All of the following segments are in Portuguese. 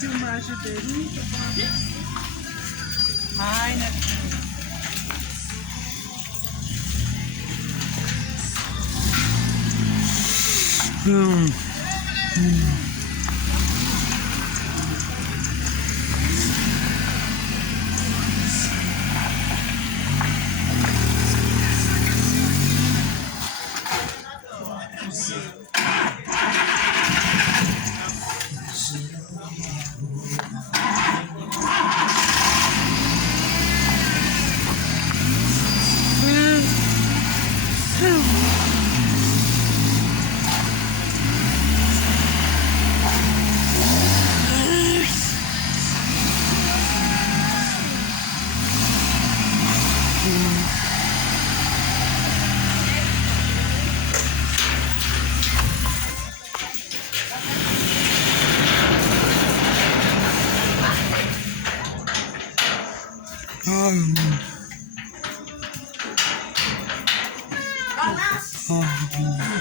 Filmagem dele. Ai, né?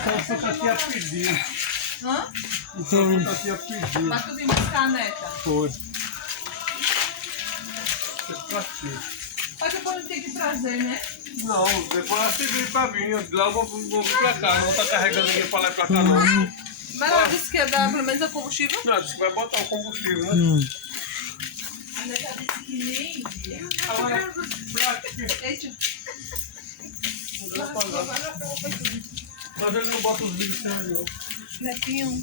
Então você tá aqui a pedir. Hã? Então você tá aqui a pedir. Mas tu vem buscar a neta. Foi. Você tá aqui. Mas depois não tem que trazer, né? Não, depois você vem pra vir. Lá eu vou vir pra cá. Não vou estar carregando ninguém pra lá e pra cá, não. Mas ela disse que ia dar pelo menos a combustível. Não, disse que vai botar o combustível, né? A neta disse que nem. Agora, pra aqui. Eita. Mas ele não bota os vídeos sem olho. Netinho.